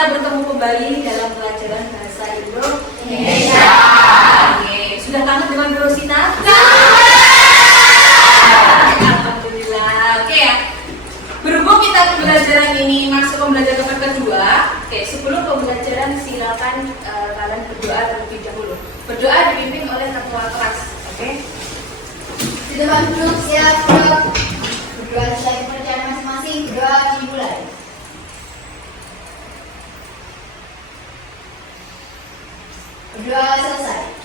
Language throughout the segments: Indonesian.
kita bertemu kembali dalam pelajaran bahasa Indonesia. Oke, sudah kangen dengan Bu Rosina? Alhamdulillah. Oke ya. Berhubung kita pembelajaran ini masuk pembelajaran kedua, oke, sebelum pembelajaran silakan kalian berdoa terlebih dahulu. Berdoa dipimpin oleh ketua kelas, oke? Di depan duduk siap berdoa. Berdoa sesuai kepercayaan masing-masing. Berdoa dimulai. Berdoa selesai.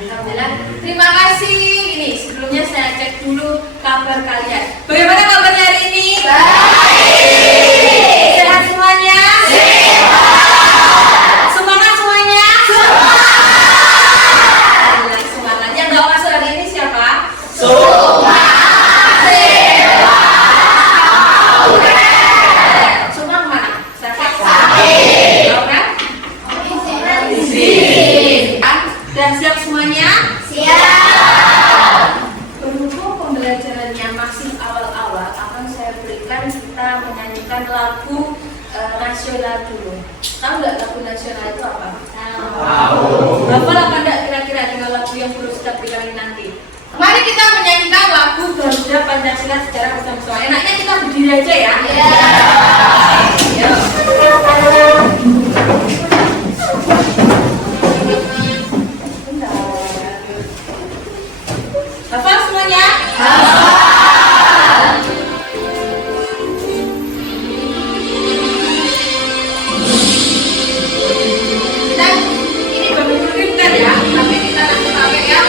Alhamdulillah. Terima kasih. Ini sebelumnya saya cek dulu kabar kalian. Bagaimana kabarnya hari ini? Baik. Sehat semuanya? Sehat. Semangat semuanya? Semangat. Semangat. Yang nggak masuk hari ini siapa? Sumang mana? Sakit. Tahu kan? Dan siap semuanya? Siap. Berhubung pembelajarannya masih awal-awal, akan saya berikan kita menyanyikan lagu nasional dulu. Tahu nggak lagu nasional itu apa? Tahu. Hafal apa enggak kira-kira dengan lagu yang perlu kita berikan ini nanti? Mari kita menyanyikan lagu Garuda Pancasila secara bersama-sama. Enaknya kita berdiri aja ya. Yuk. Hafal semuanya? Kita ini baru bukan ya, tapi kita nanti pakai ya.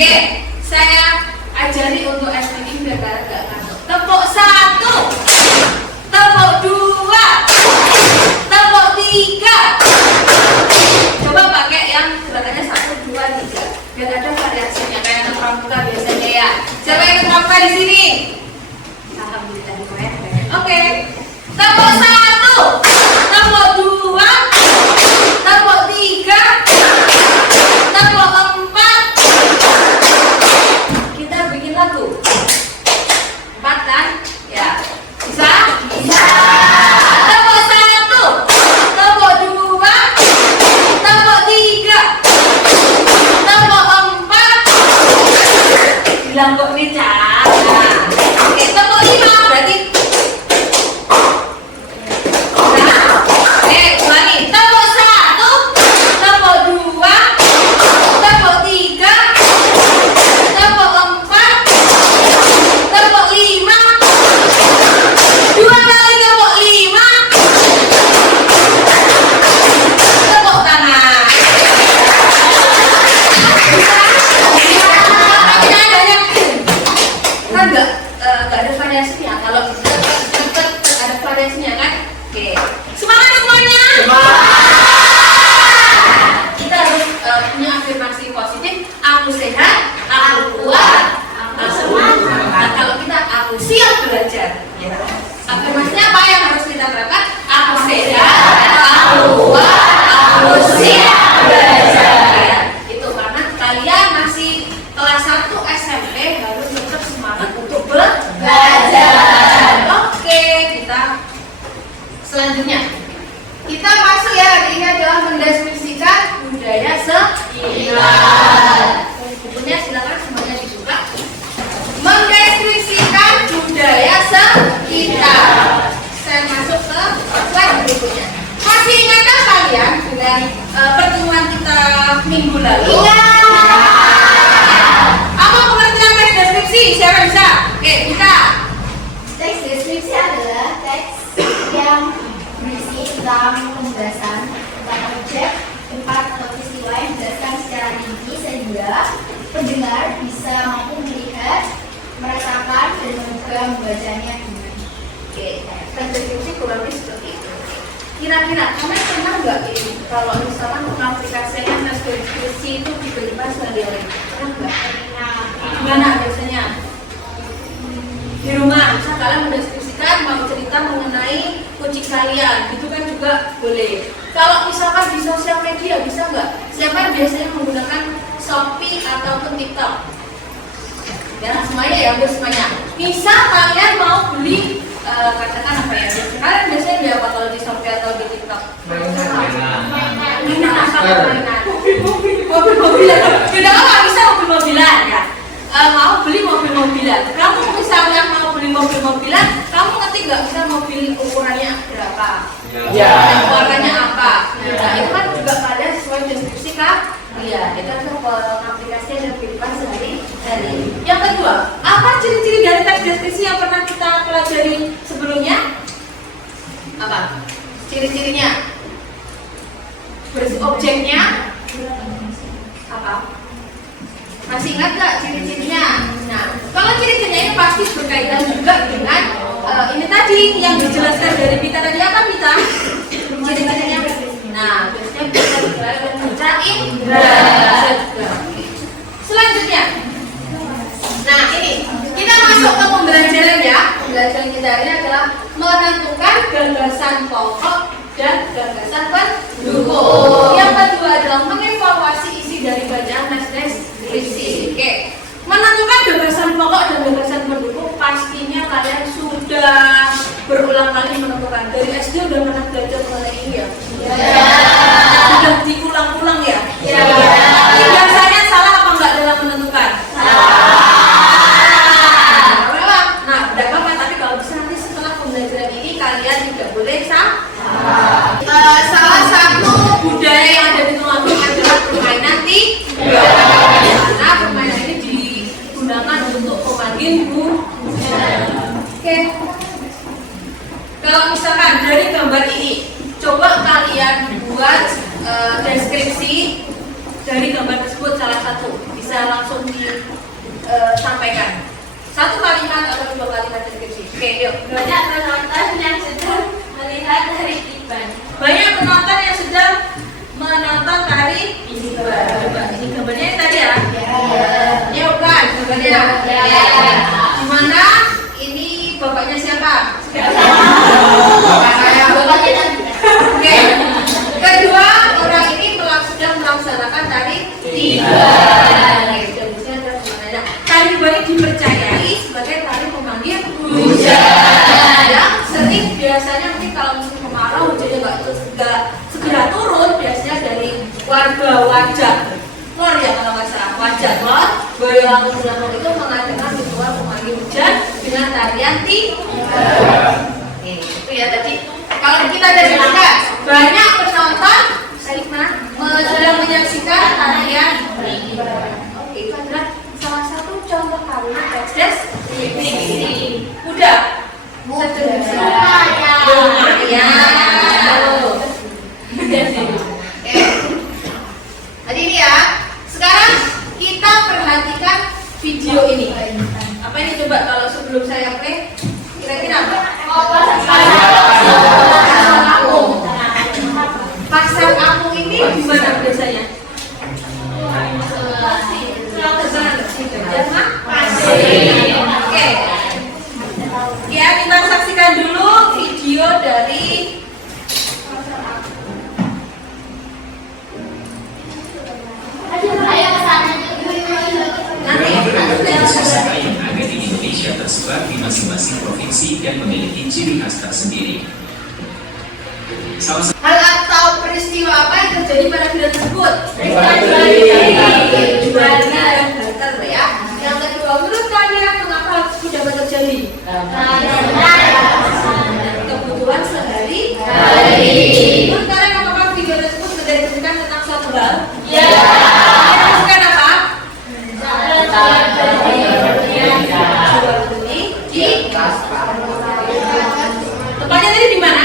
Oke, saya ajari untuk SPI biar kalian gak ngantuk. Tepuk 1, tepuk 2, tepuk 3. Coba pakai yang gerakannya 1, 2, 3 biar ada variasinya kayak anak pramuka biasanya ya. Siapa yang pramuka di sini? Alhamdulillah keren. Oke, tepuk 1, tepuk 2, tepuk 3, tepuk 4. Kita bikin lagu 4 kan? Ya. Bisa? Bisa. Tepuk 1, tepuk 2, tepuk 3, tepuk 4. Bilang kok bisa. Oke, tepuk 5 berarti. Nah, ulangi. Tepuk 1, tepuk 2, tepuk 3, tepuk 4, tepuk 5. 2 kali tepuk 5. Tepuk tangan. Kita ada yang kan nggak ada variasinya. Kalau tetap ada variasinya kan? Oke. Semangat semuanya. Kita harus punya afirmasi positif. Aku sehat, aku kuat, aku semangat. Nah, kalau kita aku siap belajar. Ya. Afirmasinya apa yang harus kita terapkan? Aku sehat, aku kuat, aku siap belajar. Ya. Itu karena kalian masih kelas 1 SMP harus tetap semangat untuk belajar. Oke, kita selanjutnya kita masuk ya, hari ini adalah mendeskripsikan budaya sekitar. Bukunya silakan semuanya dibuka. Mendeskripsikan budaya sekitar. Saya masuk ke slide berikutnya. Masih ingatkah kalian dengan pertemuan kita minggu lalu? Ingat. Apa pengertian teks deskripsi? Siapa bisa? Oke, kita. Teks deskripsi adalah teks yang berisi tentang penjelasan tentang objek, tempat atau peristiwa yang dijelaskan secara rinci sehingga pendengar bisa mampu melihat, merasakan, dan juga membacanya dengan. Oke, deskripsi kurang lebih seperti itu. Kira-kira kalian pernah nggak ini kalau misalkan mengaplikasikan deskripsi itu di kehidupan sehari-hari? Pernah nggak? Gimana biasanya? Di rumah, misal kalian mendeskripsikan mau cerita mengenai kucing kalian, itu kan juga boleh. Kalau misalkan di sosial media bisa nggak? Siapa yang biasanya menggunakan Shopee ataupun TikTok? Ya semuanya ya, semuanya. Misal kalian mau beli katakan apa ya? Kalian biasanya beli apa kalau di Shopee atau di TikTok? Mainan apa? Mainan. Mobil-mobilan. Tidak apa bisa mobil-mobilan ya. Mau beli mobil-mobilan. Kamu misalnya mau beli mobil-mobilan, kamu ngerti nggak bisa mobil ukurannya berapa? Ya. Warnanya apa? Nah itu kan juga kalian sesuai deskripsi kan? Iya, itu adalah pengaplikasian dan kehidupan sehari-hari. Yang kedua, apa ciri-ciri dari teks deskripsi yang pernah kita pelajari sebelumnya? Apa? Ciri-cirinya? Objeknya? Apa? Masih ingat gak ciri-cirinya? Nah, kalau ciri-cirinya ini pasti berkaitan juga dengan ini tadi yang dijelaskan dari Pita tadi apa Pita? Ciri-cirinya? Nah, biasanya bisa dijelaskan dengan indra juga. Selanjutnya, nah ini kita masuk ke pembelajaran ya. Pembelajaran kita ini adalah menentukan gagasan pokok dan gagasan pendukung. Yang kedua adalah mengevaluasi isi dari bacaan deskripsi. Oke, menentukan gagasan pokok dan gagasan pendukung pastinya kalian sudah berulang kali menentukan. Dari SD udah pernah belajar mengenai ini ya? Sudah diulang-ulang ya? Ini biasanya salah apa enggak dalam menentukan? Nah, tidak apa-apa, tapi kalau bisa nanti setelah pembelajaran ini kalian tidak boleh salah. Salah satu budaya yang ada di Tulungagung adalah permainan tiga. Karena permainan ini digunakan untuk memanggil hujan. Oke. Kalau misalkan dari gambar ini, coba kalian buat deskripsi dari gambar tersebut salah satu. Bisa langsung disampaikan. Satu kalimat atau dua kalimat deskripsi. Oke, yuk. Banyak penonton yang sedang melihat tari Iban. Banyak penonton yang sedang menonton tari Iban. Coba ini gambarnya yang tadi ya? Ya bukan, gambarnya. Gimana? Ini bapaknya siapa? Bapaknya. Oke. Kedua, orang ini sedang melaksanakan tari Iban. Tari Iban ini dipercayai sebagai tari pemanggil hujan. Yang sering biasanya mungkin kalau musim kemarau hujannya nggak segera turun, biasanya dari warga Wajak Lor ya kalau nggak salah, Wajak Lor Boyolali itu mengadakan ritual pemanggil hujan dengan tarian Iban. Itu ya tadi. Kalau kita dari kita banyak penonton sedang menyaksikan tarian Iban. Oke, itu adalah salah satu contoh kalimat teks deskripsi. Udah? Lumayan. Jadi ini ya. Sekarang kita perhatikan video ini. Apa ini coba kalau sebelum saya play? Kira-kira apa? Pasar Apung ini di mana biasanya? Oke. Ya, kita saksikan dulu video dari Wisata yang ada di Indonesia tersebar di masing-masing provinsi dan memiliki ciri khas tersendiri. hal atau peristiwa apa yang terjadi pada video tersebut? Jual dan barter ya. Yang kedua, menurut kalian mengapa hal tersebut dapat terjadi? Kebutuhan sehari-hari. Menurut kalian apakah video tersebut sudah diceritakan tentang suatu hal? Ya. Diceritakan apa? Jual beli di tepatnya tadi di mana?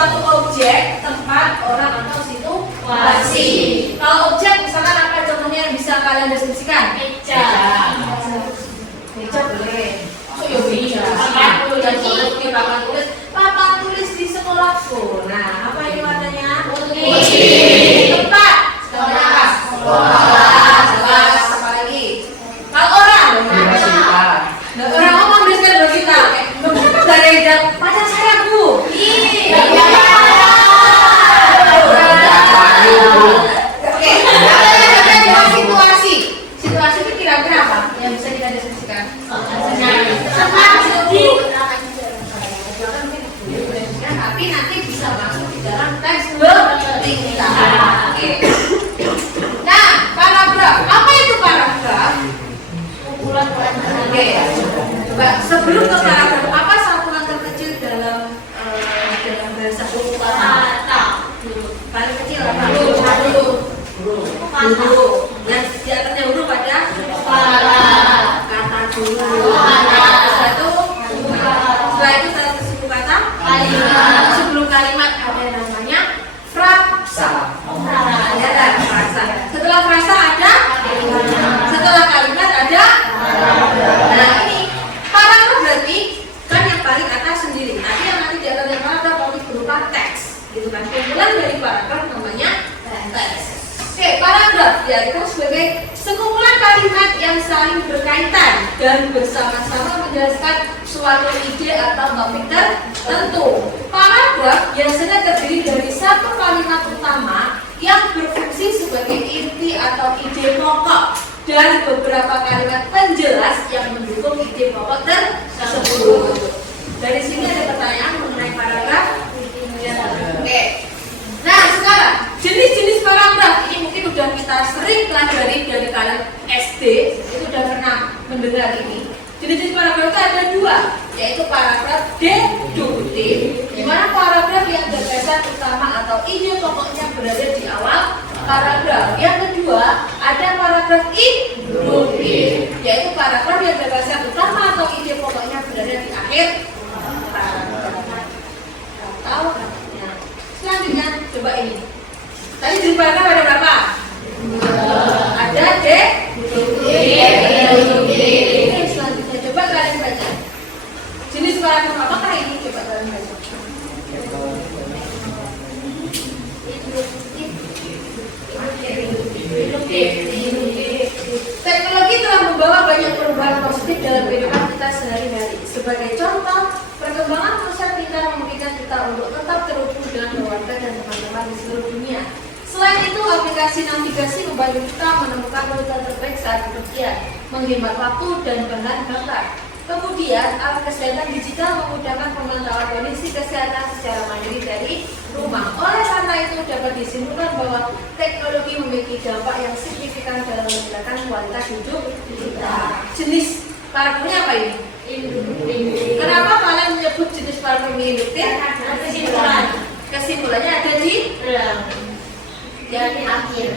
suatu objek, tempat, orang atau situasi. Kalau objek misalkan apa contohnya yang bisa kalian deskripsikan? Meja. Meja boleh. Oh ya meja. Papan tulis, papan tulis. Papan tulis di sekolahku. Nah, apa ini warnanya? Putih. Tempat. Kelas. Kelas. Apa lagi? Kalau orang? Nah, orang ngomong biasanya bercerita. Dari pacar saya bu. Oke. Situasi itu kira-kira apa yang bisa kita deskripsikan? Tapi nanti bisa masuk di dalam teks kita. Oke. Nah, paragraf. Apa itu paragraf? Oke. Coba sebelum ke paragraf, apa satuan terkecil dalam bahasa kata? Paling kecil apa? Huruf. Yang di atasnya huruf ada kata dulu. Setelah itu satu suku kata kalimat. Sebelum kalimat ada namanya frasa. Ada frasa. Setelah frasa ada setelah kalimat ada. Nah ini paragraf berarti kan yang paling atas sendiri. Tapi yang nanti di atasnya paragraf berupa teks, gitu kan? Kumpulan dari paragraf namanya teks. Oke, paragraf diartikan sebagai sekumpulan kalimat yang saling berkaitan dan bersama-sama menjelaskan suatu ide atau topik tertentu. Paragraf biasanya terdiri dari satu kalimat utama yang berfungsi sebagai inti atau ide pokok dan beberapa kalimat penjelas yang mendukung ide pokok tersebut. Dari sini ada pertanyaan mengenai paragraf. Oke. Nah sekarang jenis-jenis paragraf ini mungkin udah kita sering pelajari dari kalian SD, itu udah pernah mendengar ini. Jenis-jenis paragraf itu ada dua, yaitu paragraf deduktif, di mana paragraf yang gagasan utama atau ide pokoknya berada di awal paragraf. Yang kedua ada paragraf induktif, yaitu paragraf yang gagasan utama atau ide pokoknya berada di akhir paragraf. Tahu kan? Selanjutnya coba ini. Tadi jenis paragraf ada berapa? Ada deduktif. Selanjutnya coba kalian baca. Jenis paragraf apakah ini? Coba kalian baca. Teknologi telah membawa banyak perubahan positif dalam kehidupan kita sehari-hari. Sebagai contoh, perkembangan ponsel pintar memungkinkan kita untuk tetap terhubung dengan keluarga dan teman-teman di seluruh dunia. Selain itu, aplikasi navigasi membantu kita menemukan rute terbaik saat bepergian, menghemat waktu dan bahan bakar. Kemudian, alat kesehatan digital memudahkan pemantauan kondisi kesehatan secara mandiri dari rumah. Oleh karena itu, dapat disimpulkan bahwa teknologi memiliki dampak yang signifikan dalam meningkatkan kualitas hidup kita. Jenis paragrafnya apa ini? Kenapa kalian menyebut jenis paragraf ini induktif? Kesimpulannya ada di akhir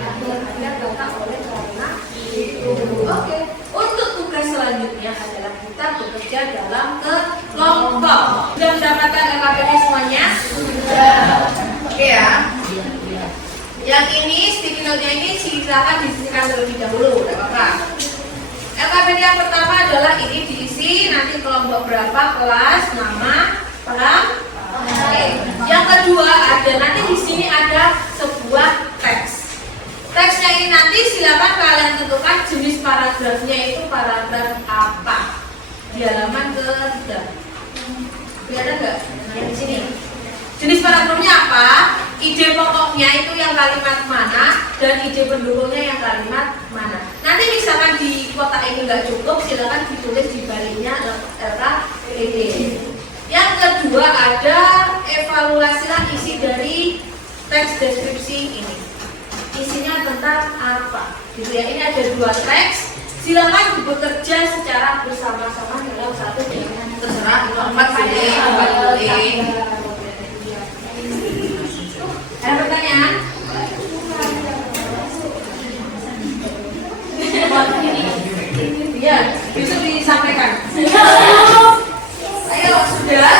tentang oleh karena itu. Oke. Untuk tugas selanjutnya adalah kita bekerja dalam kelompok. Sudah mendapatkan LKPD semuanya? Oke ya. Yang ini sticky note-nya ini silakan disisikan terlebih dahulu, tidak apa-apa. LKPD yang pertama adalah ini diisi nanti kelompok berapa, kelas, nama, paham? Oke. Yang kedua ada nanti di sini ada sebuah teks. Teksnya ini nanti silakan kalian tentukan jenis paragrafnya itu paragraf apa. Di halaman ke-3. Kelihatan nggak? Yang di sini. Jenis paragrafnya apa? Ide pokoknya itu yang kalimat mana dan ide pendukungnya yang kalimat mana. Nanti misalkan di kotak ini nggak cukup, silakan ditulis di baliknya LKPD. Yang kedua ada evaluasilah isi dari teks deskripsi ini. Isinya tentang apa? Gitu ya. Ini ada dua teks. Silakan bekerja secara bersama-sama dalam satu dengan terserah empat boleh, empat boleh. Ada pertanyaan? Ya, bisa disampaikan. Ayo, sudah.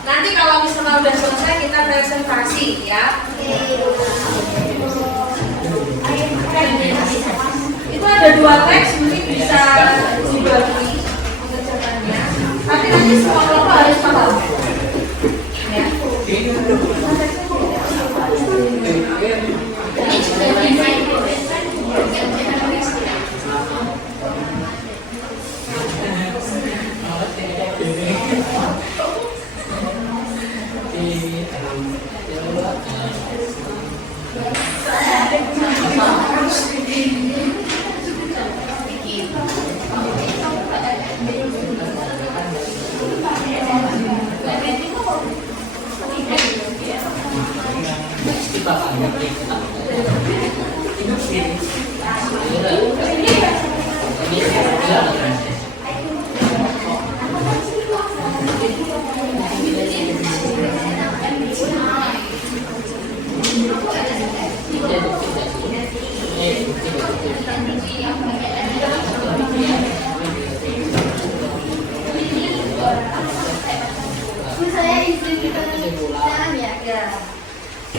Nanti kalau misalnya udah selesai kita presentasi ya. Itu ada 2 teks, mungkin bisa dibagi pengerjaannya. Tapi nanti semua kelompok harus paham. Ya.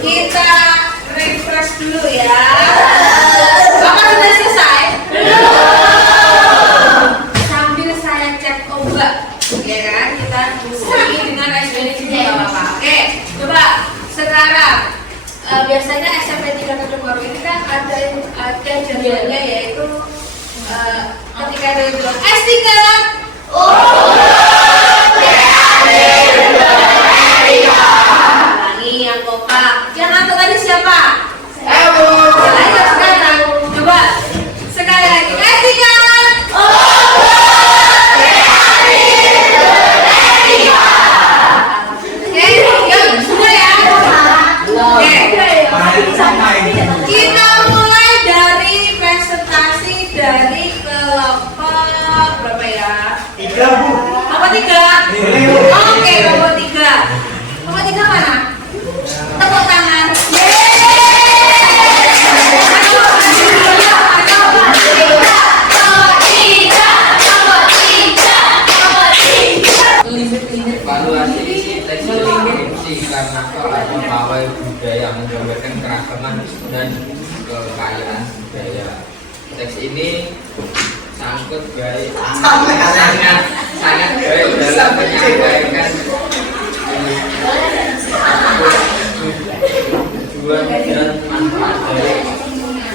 Kita refresh dulu ya. Bapak sudah selesai? Sambil saya cek ombak, ya kan? Kita ulangi dengan SBD juga Bapak. Oke, coba sekarang biasanya SMP 3 Kedung Waru ini kan ada jadwalnya yaitu ketika ada yang bilang S3 yang kompak. Yang ngantuk tadi siapa? Ayo sekarang. Coba sekali lagi. S3. Oke, yang sudah ya. Oke. Kita mulai dari presentasi dari kelompok berapa ya? 3, Bu. Kelompok 3. Oke, kelompok 3. Kelompok 3 mana? Tepuk tangan. Evaluasi teks deskripsi karena ada pawai budaya menggambarkan keragaman dan kekayaan budaya. Teks ini sangat baik dalam menyampaikan tujuan dan manfaat dari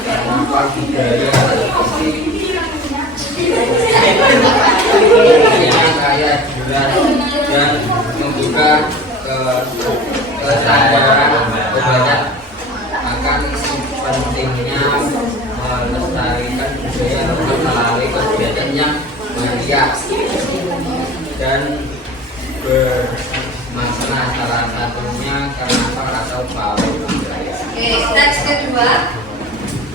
karnaval budaya yang kaya jelas dan membuka kesadaran kepada akan pentingnya melestarikan budaya melalui kegiatan yang meriah dan bermakna, salah satunya karnaval atau pawai budaya. Oke, teks kedua.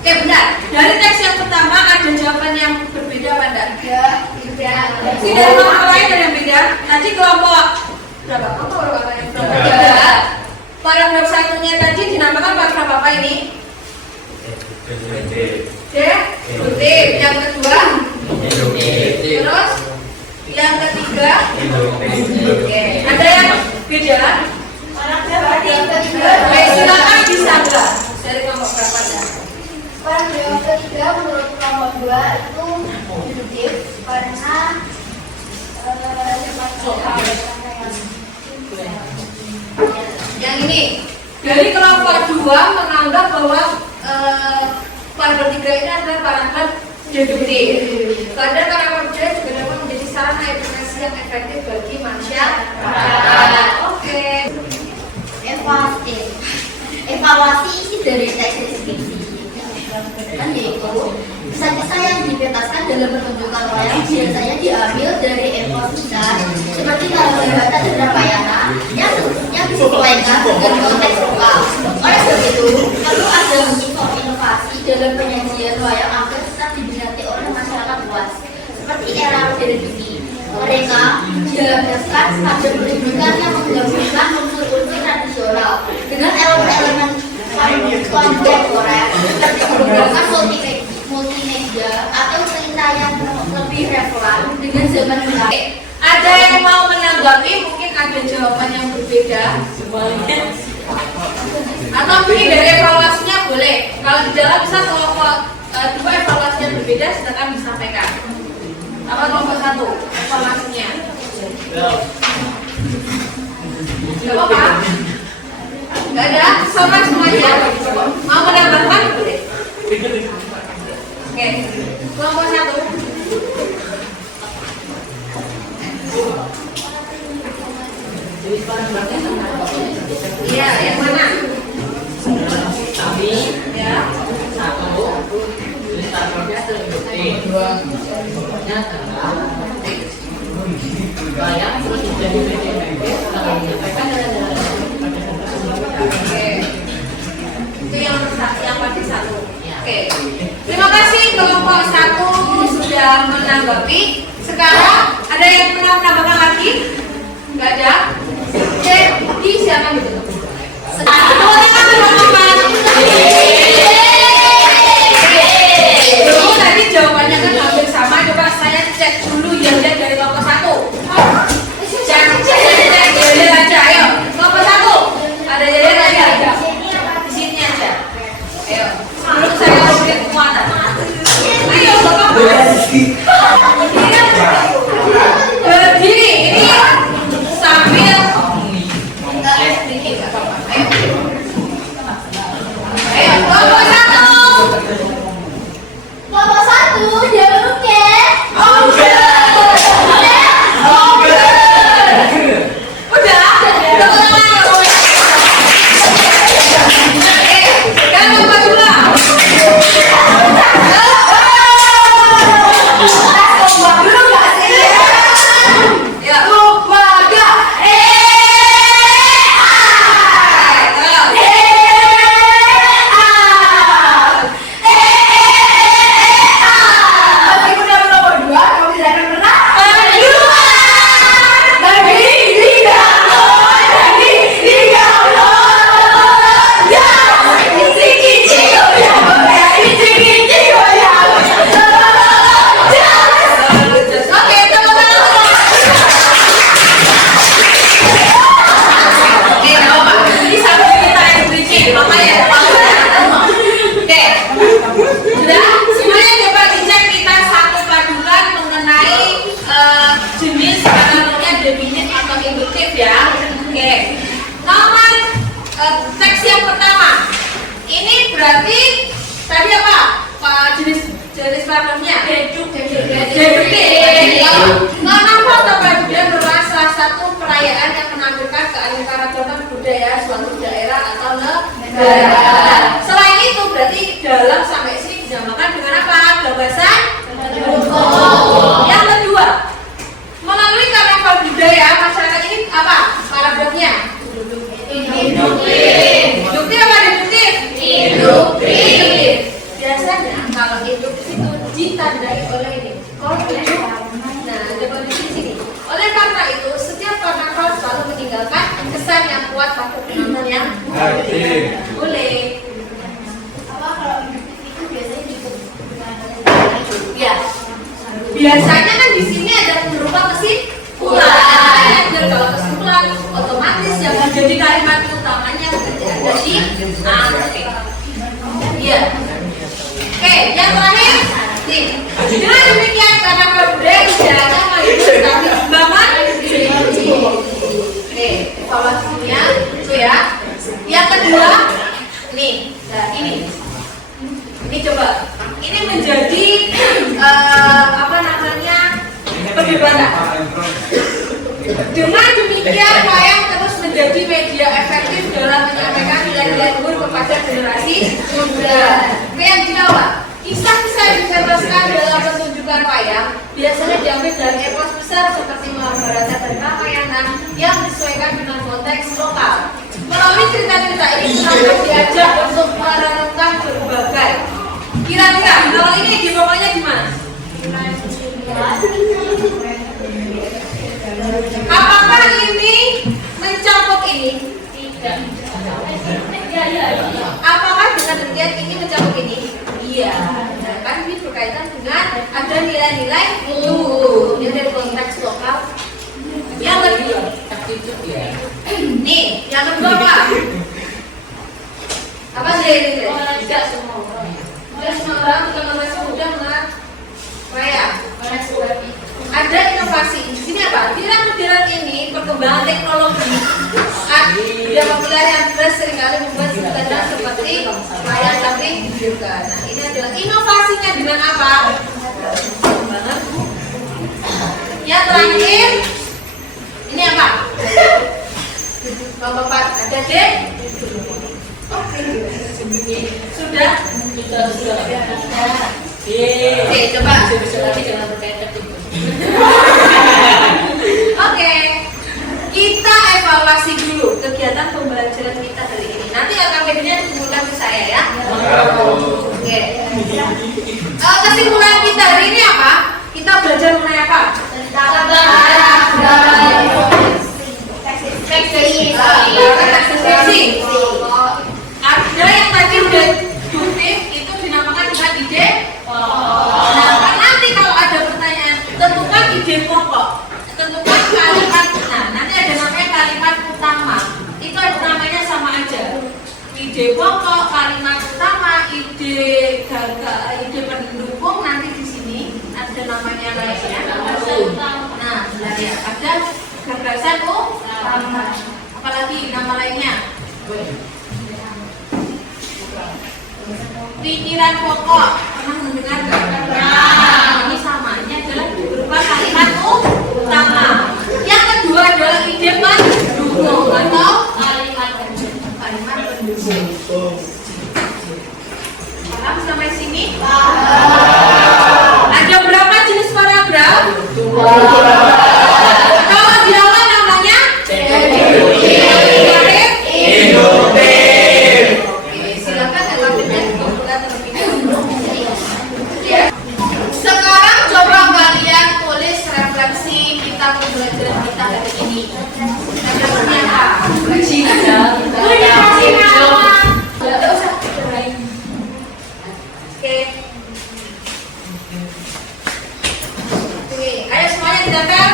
Oke, benar. Dari teks yang pertama ada jawaban yang berbeda apa enggak? Tidak. Tidak ada kelompok lain ada yang beda. Tadi kelompok berapa? Kelompok yang berbeda. Paragraf satunya tadi dinamakan paragraf apa ini? Deduktif. Yang kedua? Terus? Yang ketiga? Oke. Ada yang beda? Yang ketiga. Baik, silakan disabar. Dari kelompok berapa ya? Paragraf ketiga menurut kelompok 2 itu deduktif karena yang ini dari kelompok 2 menganggap bahwa paragraf 3 ini adalah paragraf deduktif. Karena paragraf budaya juga dapat menjadi sarana edukasi yang efektif bagi masyarakat. Oke. Evaluasi isi dari teks deskripsi yaitu kisah-kisah yang dipentaskan dalam pertunjukan wayang biasanya diambil dari epos besar seperti Mahabharata dan Ramayana yang disesuaikan dengan konteks lokal. Oleh sebab itu, perlu ada inovasi dalam penyajian wayang agar tetap diminati oleh masyarakat luas. Seperti era modern ini, mereka dilandaskan pada pertunjukan yang menggabungkan unsur-unsur tradisional dengan elemen-elemen kontemporer seperti menggunakan multimedia atau kita yang lebih relevan dengan zaman sekarang. Ada yang mau menanggapi? Mungkin ada jawaban yang berbeda semuanya. Atau mungkin dari evaluasinya boleh. Kalau di dalam bisa kelompok dua evaluasi yang berbeda silakan disampaikan. Apa kelompok satu evaluasinya? Gak apa-apa. Gak ada, sama semuanya. Mau menambahkan boleh. Oke, kelompok satu. Iya, yang mana? Kami Ya. satu ilustratornya terbukti dua-duanya adalah bayang terus menjadi PDMP setelah menyampaikan Oke. Itu yang pasti satu. Oke. Terima kasih kelompok satu sudah menanggapi. Sekarang ada yang mau menambahkan lagi? Enggak ada. Jadi silakan ditutup. Dulu tadi jawabannya kan hampir sama. Coba saya cek dulu ya dari kelompok satu. Cek jadi aja. Ayo kelompok satu. Ada jadi aja. Di sini aja. Ayo. Menurut saya beri kekuatan. Ayo berdiri. Ini sambil sedikit nggak apa-apa. Ayo kelompok satu. Kelompok satu, jangan lupa. Udah. Jangan lupa dulu. Ya. Oke, tepuk tangan. Oke, nggak apa-apa. Ini sambil kita yang bridging, makanya oke. Sudah, semuanya coba dicek kita satu padukan mengenai jenis kategorinya definit atau induktif ya. Oke. Nomor teks yang pertama. Ini berarti tadi apa? Jenis paragrafnya deduktif. Kenapa kemudian merupakan salah satu perayaan yang menampilkan keanekaragaman budaya suatu daerah atau negara. Selain itu berarti dalam sampai sini dinamakan dengan apa? Gagasan pendukung. Yang kedua, melalui karnaval budaya masyarakat ini apa? Paragrafnya induktif apa deduktif? Induktif. Biasanya kalau induktif itu ditandai oleh ini. Nah, coba di sini. Oleh karena itu, setiap karnaval selalu meninggalkan kesan yang kuat pada penonton yang boleh. Apa kalau induktif itu biasanya diikut dengan Ya. Biasanya kan di sini ada berupa kesimpulan. Dan kalau kesimpulan otomatis yang menjadi kalimat utamanya berarti ada di akhir. Iya. Oke, yang terakhir, nih. Dengan demikian karena budaya tidak hanya mengikuti tapi kembangan. Oke, evaluasinya itu ya. Yang kedua, nih, nah ini coba. Ini menjadi apa namanya perdebatan. Dengan demikian wayang terus menjadi media efektif dalam menyampaikan nilai-nilai luhur kepada generasi muda. Oke, yang kedua, kisah-kisah yang diceritakan dalam pertunjukan wayang biasanya diambil dari epos besar seperti Mahabharata dan Ramayana yang disesuaikan dengan konteks lokal. Melalui cerita-cerita ini penonton diajak untuk merenungkan berbagai. Kira-kira kalau ini pokoknya gimana? Apakah ini mencakup ini? Tidak. Apakah dengan demikian ini mencakup ini? Iya. Nah, kan ini berkaitan dengan ada nilai-nilai mutu. Ini dari konteks lokal. Yang kedua, nih, yang kedua apa? Apa sih ini? Tidak semua orang. Tidak semua orang juga masih muda mengenal Maya. Ada inovasi. Di sini apa? Di dalam modern ini perkembangan teknologi yang populer yang seringkali membuat standar seperti layar samping juga. Nah, ini adalah inovasinya dengan apa? Yang terakhir, ini apa? Bapak ada deh? Sudah? Oke, coba. Oke, kita evaluasi dulu kegiatan pembelajaran kita hari ini. Nanti LKPD-nya dikumpulkan ke saya ya. Oke. Kesimpulan kita hari ini apa? Kita belajar mengenai apa? Tentang taksisi. Ada yang tadi udah duktif itu dinamakan dengan ide. Nah, nanti kalau ada pertanyaan, tentukan ide pokok, tentukan kalimat. Nah, nanti ada namanya kalimat utama. Itu namanya sama aja. Ide pokok, kalimat utama, ide gagal, ide pendukung. Nanti di sini ada namanya lainnya. Nah, ya ada gagasan utama. Apalagi nama lainnya? Pikiran pokok, pernah mendengar nggak? Nah, ini sama, ini adalah berupa kalimat utama. Yang kedua adalah ide pendukung atau kalimat pendukung. Paham sampai sini? Ada berapa jenis paragraf? Kalau di awal namanya sekarang coba kalian tulis refleksi kita pembelajaran kita hari ini. Refleksinya apa? Oke, ayo semuanya ditempel.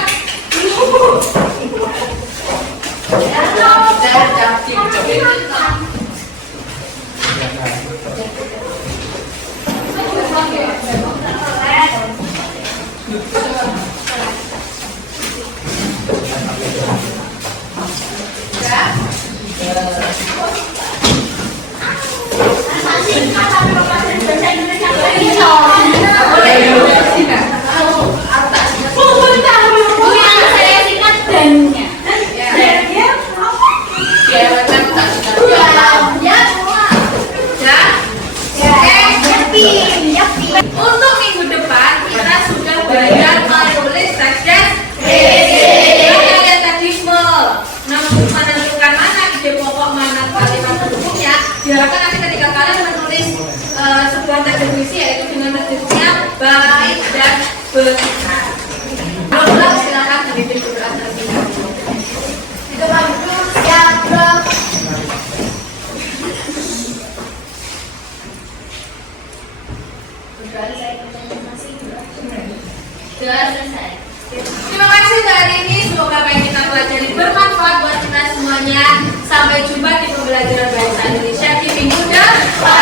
Untuk minggu depan kita sudah belajar menulis teks. Kalian tadi menentukan mana ide pokok, mana kalimat pendukungnya. Diharapkan nanti ketika kalian menulis sebuah teks puisi yaitu dengan bentuknya baik dan benar. Kalau silakan dibimbing bergerak terlebih dahulu. Itu bagus ya, bro. Sudah selesai. Terima kasih hari ini. Semoga apa yang kita pelajari bermanfaat buat kita semuanya. Sampai jumpa di pembelajaran bahasa Indonesia di minggu depan.